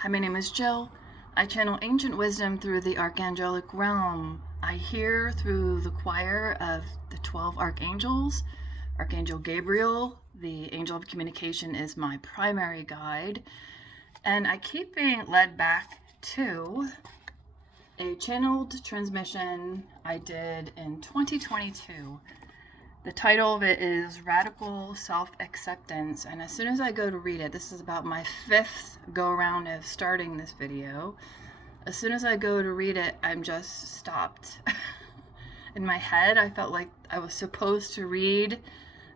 Hi, my name is Jill. I channel ancient wisdom through the Archangelic realm. I hear through the choir of the 12 archangels. Archangel Gabriel, the angel of communication, is my primary guide. And I keep being led back to a channeled transmission I did in 2022. The title of it is Radical Self-Acceptance, and as soon as I go to read it, this is about my 5th go-around of starting this video. As soon as I go to read it, I'm just stopped. In my head, I felt like I was supposed to read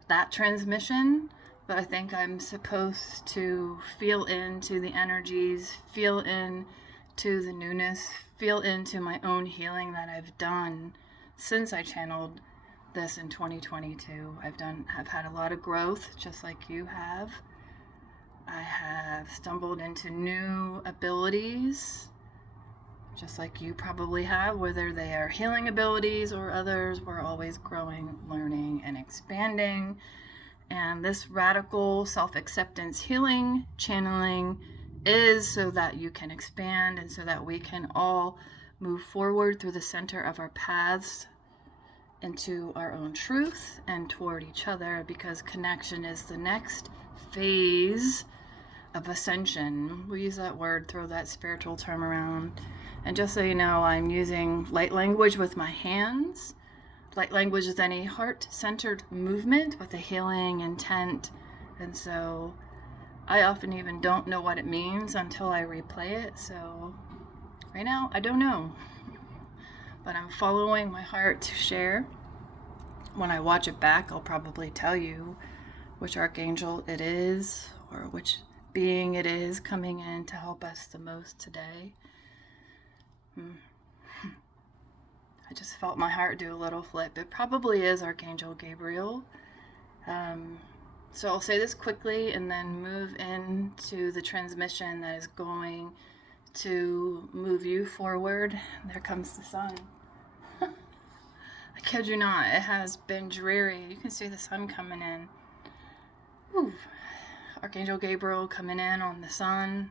that transmission, but I think I'm supposed to feel into the energies, feel into the newness, feel into my own healing that I've done since I channeled this in 2022. I've had a lot of growth, just like you have. I have stumbled into new abilities, just like you probably have, whether they are healing abilities or others. We're always growing, learning, and expanding. And this radical self-acceptance healing channeling is so that you can expand and so that we can all move forward through the center of our paths into our own truth and toward each other, because connection is the next phase of ascension. We use that word, throw that spiritual term around. And just so you know, I'm using light language with my hands. Light language is any heart-centered movement with a healing intent. And so I often even don't know what it means until I replay it. So right now, I don't know. But I'm following my heart to share. When I watch it back, I'll probably tell you which archangel it is or which being it is coming in to help us the most today. I just felt my heart do a little flip. It probably is Archangel Gabriel. So I'll say this quickly and then move into the transmission that is going to move you forward. There comes the sun. I kid you not, it has been dreary. You can see the sun coming in. Whew. Archangel Gabriel coming in on the sun.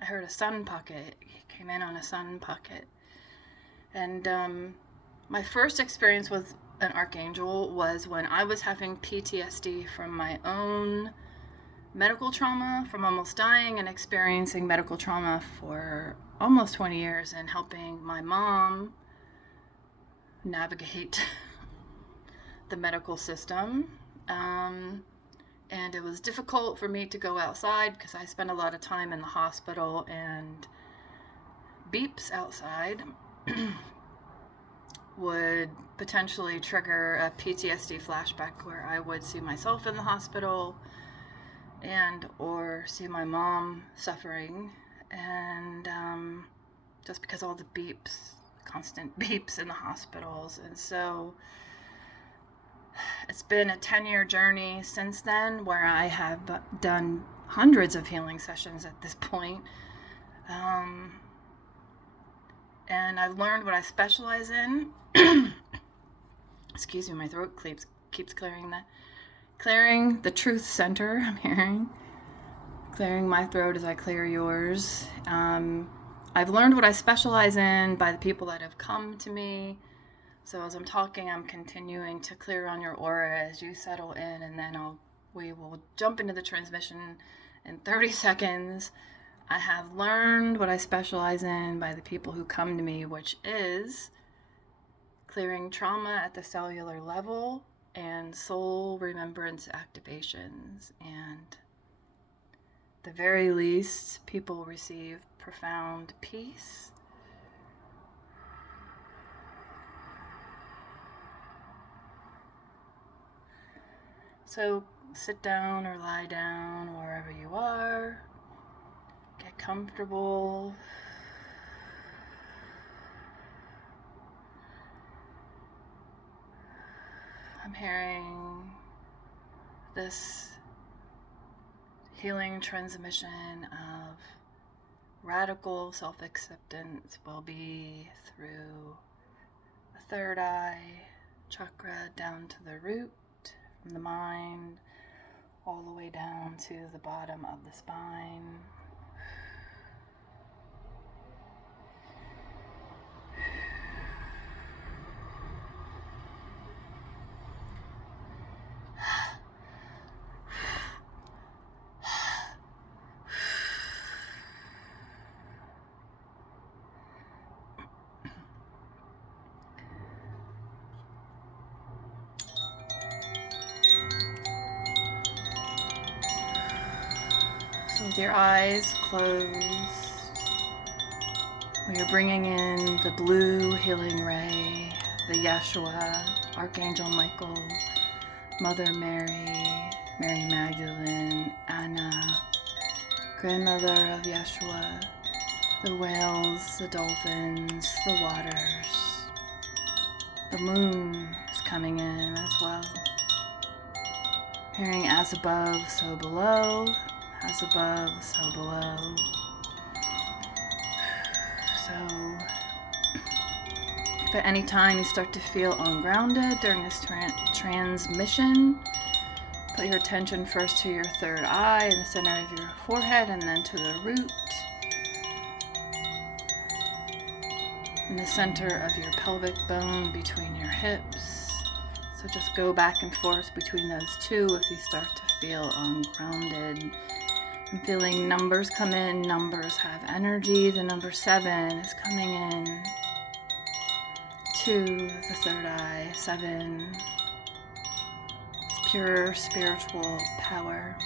I heard a sun pocket. He came in on a sun pocket. And my first experience with an archangel was when I was having PTSD from my own medical trauma, from almost dying and experiencing medical trauma for almost 20 years and helping my mom navigate the medical system. And it was difficult for me to go outside because I spent a lot of time in the hospital, and beeps outside would potentially trigger a PTSD flashback where I would see myself in the hospital and or see my mom suffering, and just because all the beeps, constant beeps in the hospitals. And so it's been a 10-year journey since then, where I have done hundreds of healing sessions at this point. And I've learned what I specialize in. Excuse me, my throat keeps clearing that. Clearing the truth center, I'm hearing. Clearing my throat as I clear yours. I've learned what I specialize in by the people that have come to me. So as I'm talking, I'm continuing to clear on your aura as you settle in, and then we will jump into the transmission in 30 seconds. I have learned what I specialize in by the people who come to me, which is clearing trauma at the cellular level and soul remembrance activations. And at the very least, people receive profound peace. So sit down or lie down wherever you are. Get comfortable. I'm hearing this healing transmission of radical self-acceptance will be through the third eye chakra down to the root, from the mind all the way down to the bottom of the spine. with your eyes closed, we are bringing in the blue healing ray, the Yeshua, Archangel Michael, Mother Mary, Mary Magdalene, Anna, grandmother of Yeshua, the whales, the dolphins, the waters. The moon is coming in as well. Hearing as above, so below, as above, so below. So, if at any time you start to feel ungrounded during this transmission, put your attention first to your third eye in the center of your forehead and then to the root in the center of your pelvic bone between your hips. So just go back and forth between those two if you start to feel ungrounded. I'm feeling numbers come in. Numbers have energy. The number 7 is coming in to the third eye. 7 is pure spiritual power.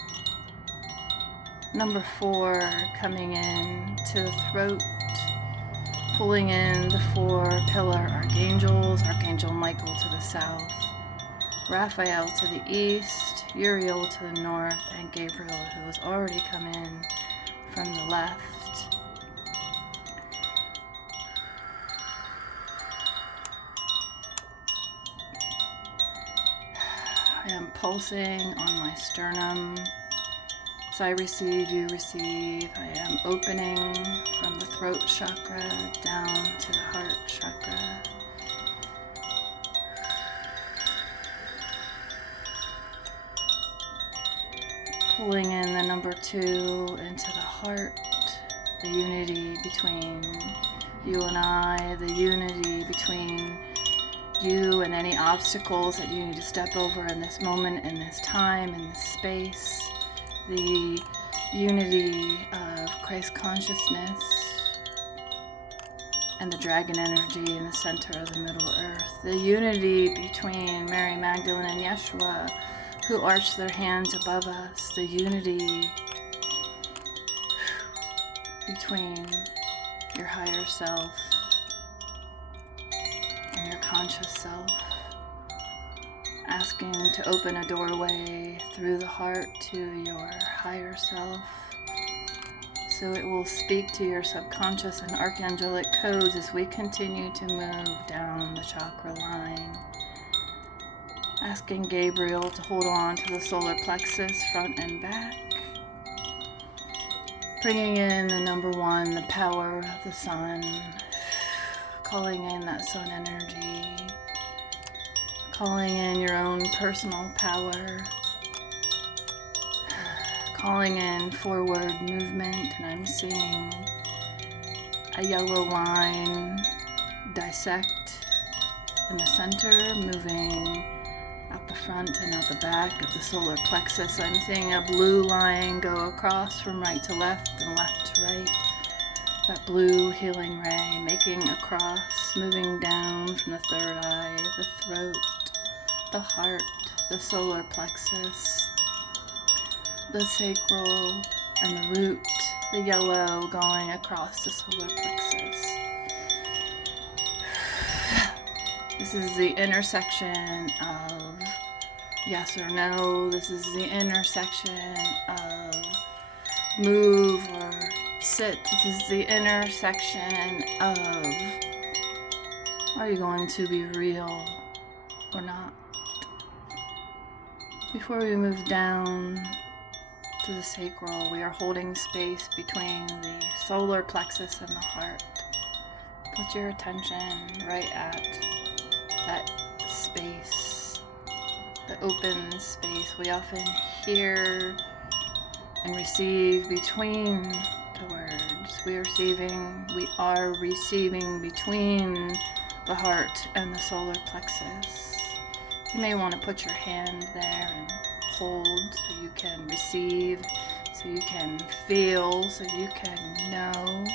Number 4 coming in to the throat, pulling in the 4 pillar archangels, Archangel Michael to the south, Raphael to the east, Uriel to the north, and Gabriel, who has already come in from the left. I am pulsing on my sternum. As I receive, you receive. I am opening from the throat chakra down to the heart chakra. Pulling in the number 2 into the heart, the unity between you and I, the unity between you and any obstacles that you need to step over in this moment, in this time, in this space. The unity of Christ consciousness and the dragon energy in the center of the Middle Earth. The unity between Mary Magdalene and Yeshua, who arch their hands above us. The unity between your higher self and your conscious self. Asking to open a doorway through the heart to your higher self, so it will speak to your subconscious and archangelic codes as we continue to move down the chakra line. Asking Gabriel to hold on to the solar plexus front and back. Bringing in the number 1, the power of the sun. Calling in that sun energy. Calling in your own personal power. Calling in forward movement, and I'm seeing a yellow line dissect in the center, moving out the front and out the back of the solar plexus. I'm seeing a blue line go across from right to left and left to right. That blue healing ray making a cross, moving down from the third eye, the throat, the heart, the solar plexus, the sacral, and the root, the yellow going across the solar plexus. This is the intersection of yes or no. This is the intersection of move or sit. This is the intersection of are you going to be real or not? Before we move down to the sacral, we are holding space between the solar plexus and the heart. Put your attention right at that space, the open space. We often hear and receive between the words. We are receiving between the heart and the solar plexus. You may want to put your hand there and hold so you can receive, so you can feel, so you can know.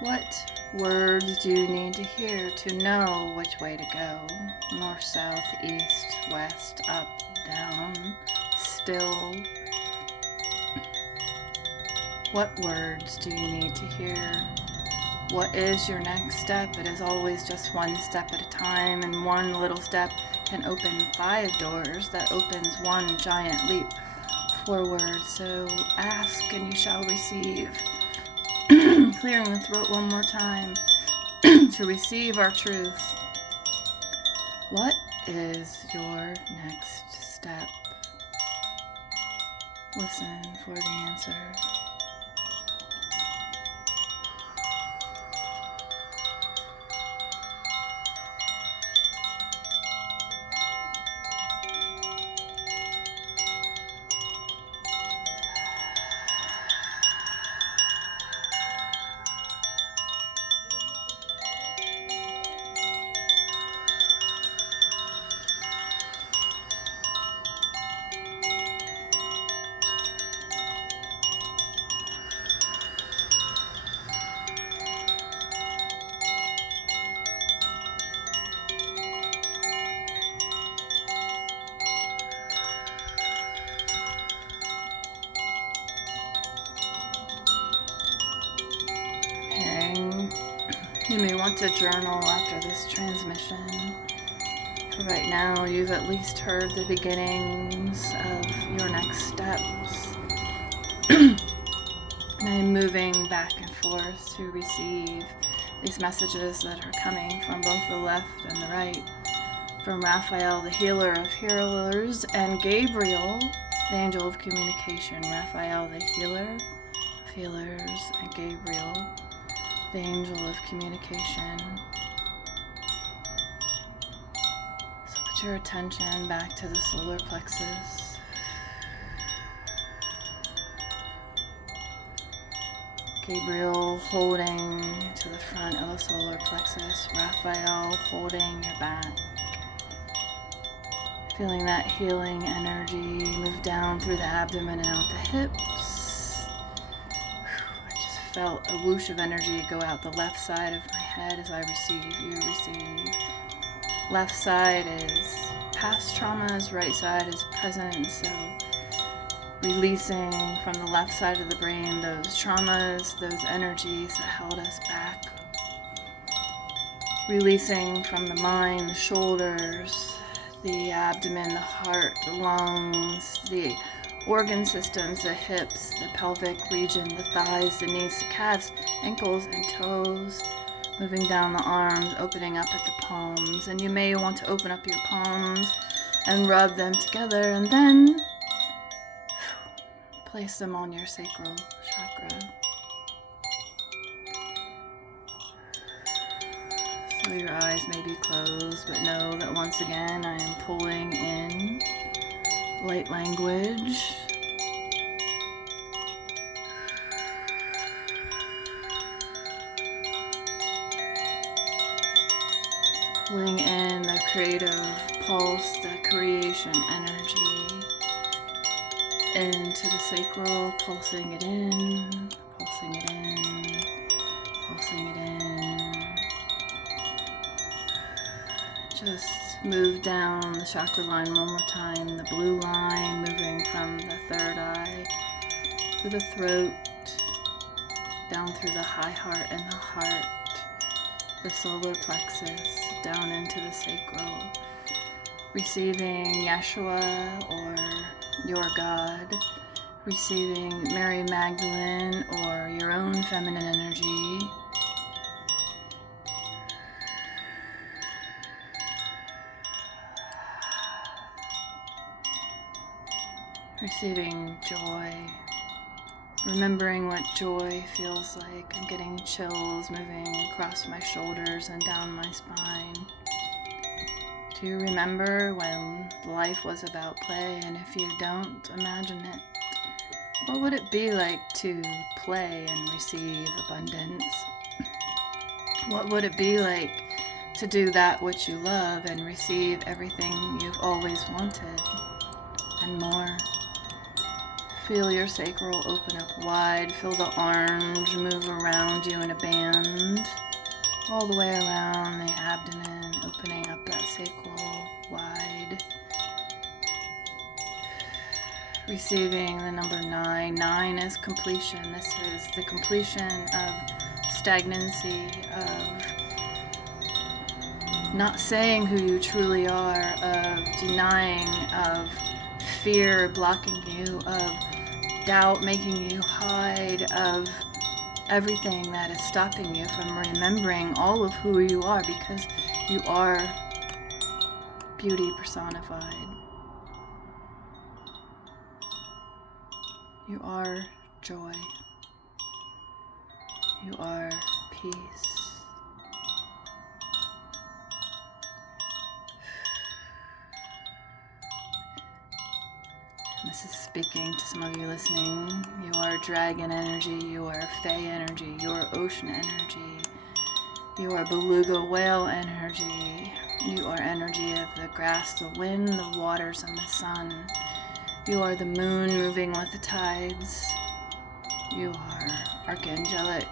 What words do you need to hear to know which way to go? North, south, east, west, up, down, still. What words do you need to hear? What is your next step? It is always just one step at a time, and one little step can open 5 doors that opens one giant leap forward. So ask and you shall receive. Clearing the throat one more time to receive our truth. What is your next step? Listen for the answer. You may want to journal after this transmission. For right now, you've at least heard the beginnings of your next steps. And I'm moving back and forth to receive these messages that are coming from both the left and the right. From Raphael, the healer of healers, and Gabriel, the angel of communication. Raphael, the healer of healers, and Gabriel, the angel of communication. So put your attention back to the solar plexus. Gabriel holding to the front of the solar plexus. Raphael holding your back. Feeling that healing energy move down through the abdomen and out the hips. Felt a whoosh of energy go out the left side of my head as I receive, you receive. Left side is past traumas, right side is present, so releasing from the left side of the brain those traumas, those energies that held us back. Releasing from the mind, the shoulders, the abdomen, the heart, the lungs, the organ systems, the hips, the pelvic region, the thighs, the knees, the calves, ankles, and toes. Moving down the arms, opening up at the palms. And you may want to open up your palms and rub them together, and then place them on your sacral chakra. So your eyes may be closed, but know that once again I am pulling in light language. Pulling in the creative pulse, the creation energy into the sacral, pulsing it in, pulsing it in, pulsing it in. Just move down the chakra line one more time, the blue line moving from the third eye through the throat, down through the high heart and the heart, the solar plexus, down into the sacral, receiving Yeshua or your God, receiving Mary Magdalene or your own feminine energy, receiving joy, remembering what joy feels like. I'm getting chills moving across my shoulders and down my spine. Do you remember when life was about play? And if you don't, imagine it. What would it be like to play and receive abundance? What would it be like to do that which you love and receive everything you've always wanted and more? Feel your sacral open up wide. Feel the orange move around you in a band, all the way around the abdomen, opening up that sacral wide. Receiving the number 9. 9 is completion. This is the completion of stagnancy, of not saying who you truly are, of denying, of fear blocking you, of doubt making you hide, of everything that is stopping you from remembering all of who you are, because you are beauty personified. You are joy. You are peace. This is speaking to some of you listening. You are dragon energy. You are fae energy. You are ocean energy. You are beluga whale energy. You are energy of the grass, the wind, the waters, and the sun. You are the moon moving with the tides. You are archangelic.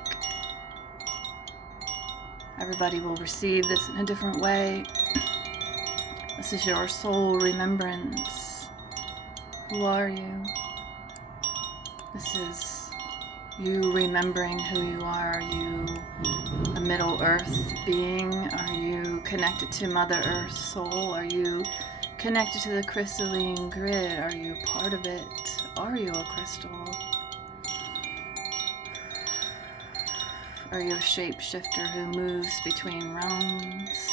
Everybody will receive this in a different way. This is your soul remembrance. Who are you? This is you remembering who you are. Are you a Middle Earth being? Are you connected to Mother Earth's soul? Are you connected to the crystalline grid? Are you part of it? Are you a crystal? Are you a shapeshifter who moves between realms?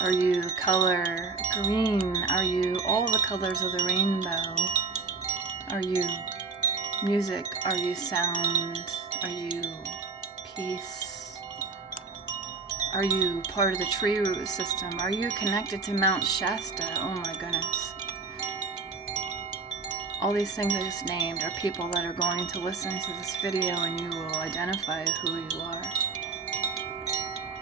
Are you the color green? Are you all the colors of the rainbow? Are you music? Are you sound? Are you peace? Are you part of the tree root system? Are you connected to Mount Shasta? Oh my goodness. All these things I just named are people that are going to listen to this video, and you will identify who you are.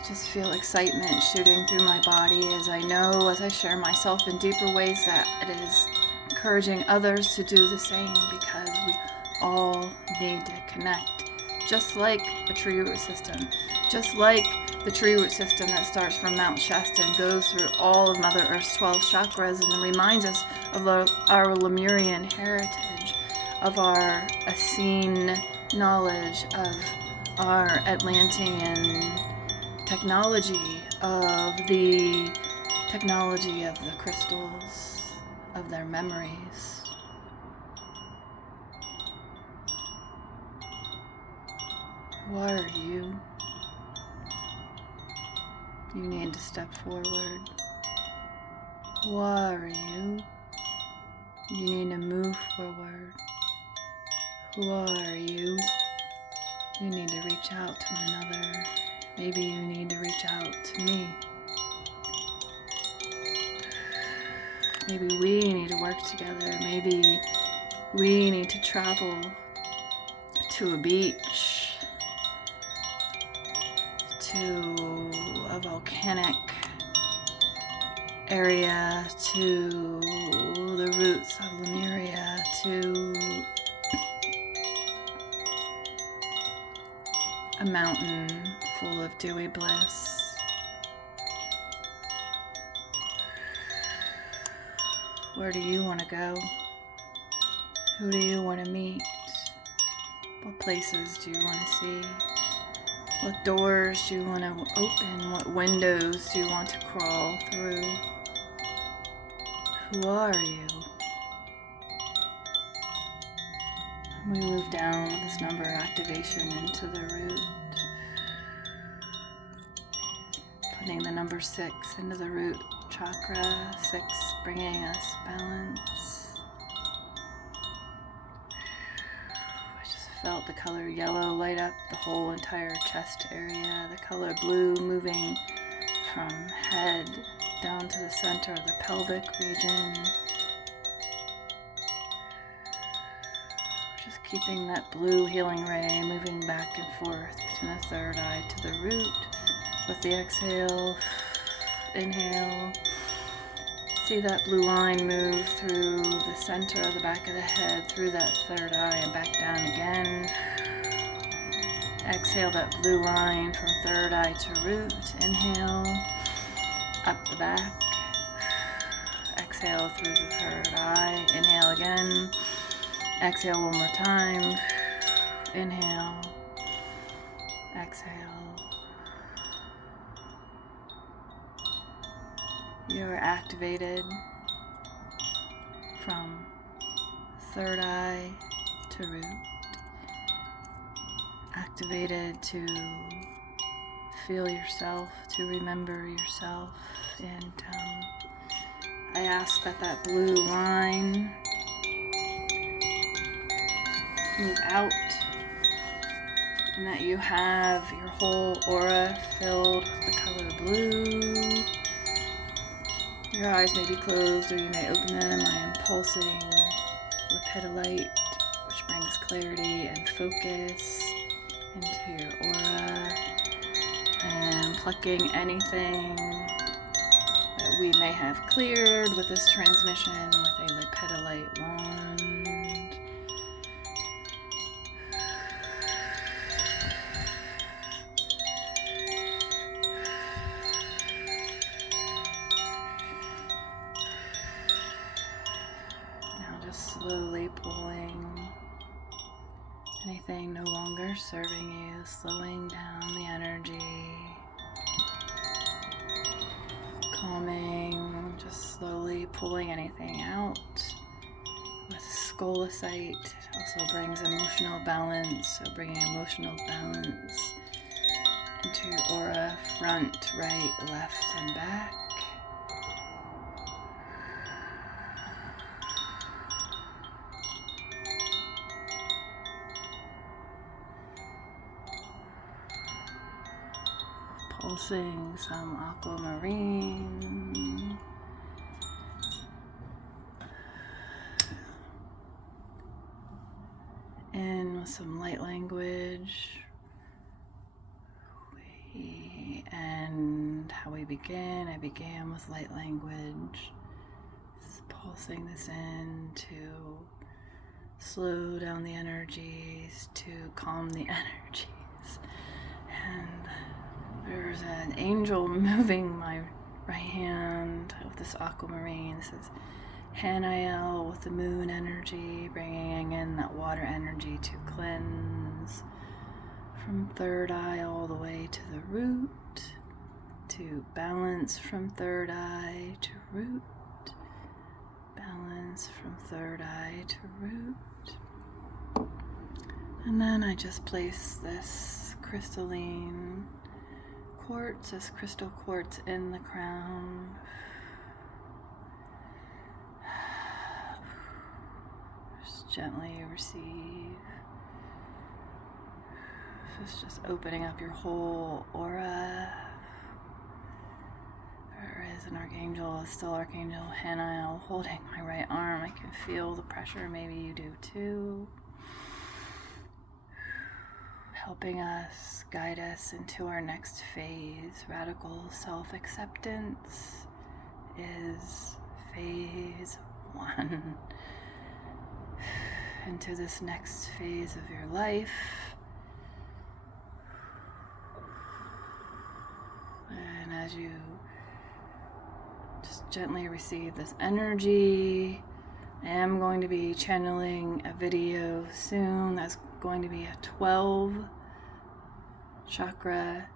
Just feel excitement shooting through my body as I know, as I share myself in deeper ways, that it is encouraging others to do the same, because we all need to connect. Just like the tree root system. Just like the tree root system that starts from Mount Shasta and goes through all of Mother Earth's 12 chakras and reminds us of our Lemurian heritage, of our Essene knowledge, of our Atlantean technology, of the technology of the crystals, of their memories. Who are you? You need to step forward. Who are you? You need to move forward. Who are you? You need to reach out to one another. Maybe you need to reach out to me. Maybe we need to work together. Maybe we need to travel to a beach, to a volcanic area, to the roots of Lemuria, to a mountain full of dewy bliss. Where do you want to go? Who do you want to meet? What places do you want to see? What doors do you want to open? What windows do you want to crawl through? Who are you? We move down with this number activation into the root. Putting the number 6 into the root chakra. 6 bringing us balance. I just felt the color yellow light up the whole entire chest area. The color blue moving from head down to the center of the pelvic region. Just keeping that blue healing ray moving back and forth between the third eye to the root. With the exhale, inhale. See that blue line move through the center of the back of the head, through that third eye and back down again. Exhale that blue line from third eye to root. Inhale, up the back. Exhale through the third eye. Inhale again. Exhale one more time. Inhale. Exhale. You're activated from third eye to root. Activated to feel yourself, to remember yourself. And I ask that that blue line move out, and that you have your whole aura filled with the color blue. Your eyes may be closed or you may open them. I am pulsing lepidolite, which brings clarity and focus into your aura. I am plucking anything that we may have cleared with this transmission with a lepidolite wand. Slowly pulling anything no longer serving you, slowing down the energy, calming, just slowly pulling anything out. With scolecite, it also brings emotional balance, so bringing emotional balance into your aura, front, right, left, and back. Pulsing some aquamarine. In with some light language. And how we begin, I began with light language. Just pulsing this in to slow down the energies, to calm the energies. And there's an angel moving my right hand with this aquamarine. This is Hanael with the moon energy, bringing in that water energy to cleanse from third eye all the way to the root, to balance from third eye to root, balance from third eye to root. And then I just place this crystalline quartz, this crystal quartz in the crown. Just gently receive. Just opening up your whole aura. There is an archangel, still Archangel Hanael, holding my right arm. I can feel the pressure, maybe you do too. Helping us, guide us into our next phase. Radical self-acceptance is phase 1. Into this next phase of your life. And as you just gently receive this energy, I am going to be channeling a video soon that's going to be a 12 chakra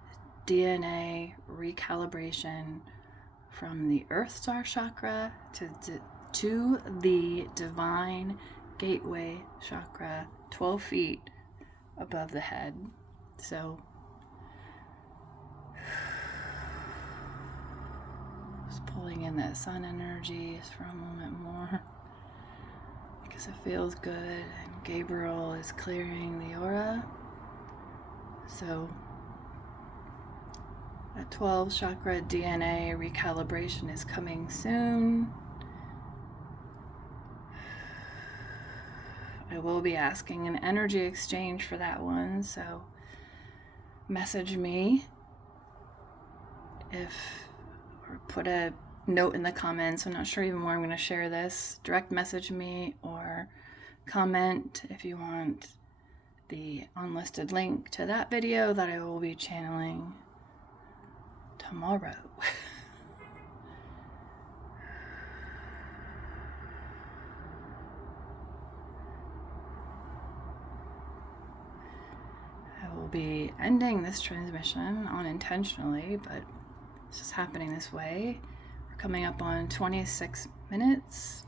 DNA recalibration from the Earth Star chakra to the Divine Gateway chakra, 12 feet above the head. So just pulling in that sun energy just for a moment more, because it feels good, and Gabriel is clearing the aura. So a 12 chakra DNA recalibration is coming soon. I will be asking an energy exchange for that one, so message me or put a note in the comments. I'm not sure even where I'm going to share this. Direct message me or comment if you want the unlisted link to that video that I will be channeling tomorrow. be ending this transmission unintentionally, but it's just happening this way. We're coming up on 26 minutes.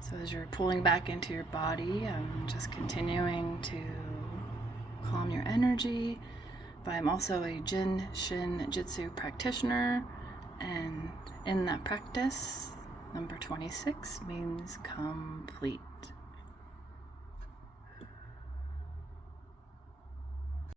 So as you're pulling back into your body, I'm just continuing to calm your energy. But I'm also a Jin Shin Jitsu practitioner, and in that practice, number 26 means complete.